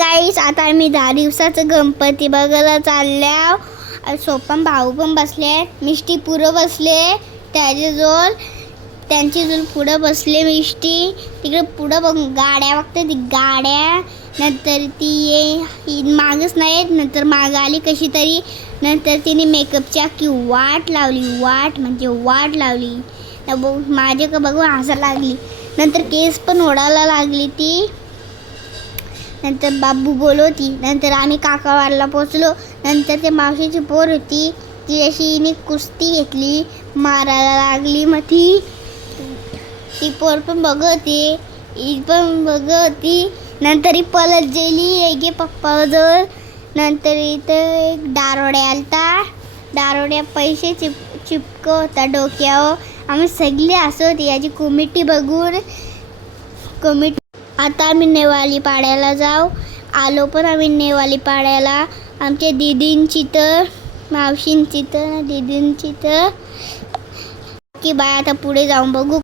गाईस, आता आम्ही 10 दिवसाचं गणपती बघायला चालल्या. सोपम भाऊ पण बसले, मिष्टी पुढं बसले त्याच्याजवळ, त्यांच्याजवळ पुढं बसले मिष्टी. तिकडे पुढं बघ गाड्या बघते, ती गाड्या. नंतर ती मागच नाही, नंतर माग आली कशी तरी. नंतर तिने मेकअपची अख्खी वाट लावली, वाट लावली. माझे का बघून हसायला लागली. नंतर केस पण ओढायला लागली ती. नंतर बाबू बोलवती. नंतर आम्ही काकावाडला पोचलो. नंतर ते मावशीची पोर होती, ती अशी हिने कुस्ती घेतली, मारायला लागली. मग ती पोर पण बघती, ही पण बघती. नंतर ही पळत गेली गे पप्पाजवळ. नंतर इथं एक दारोड्या आलता, दारोड्या पैसे चिपकवता डोक्यावर. आम्ही सगळे हसत याची कॉमेडी बघून. आता आम्ही नेवाली पाड्याला आलो पण आम्ही नेवाली पाड्याला. आमच्या दीदींची तर, मावशींची तर, दीदींची तर की बाय. आता पुढे जाऊन बघू.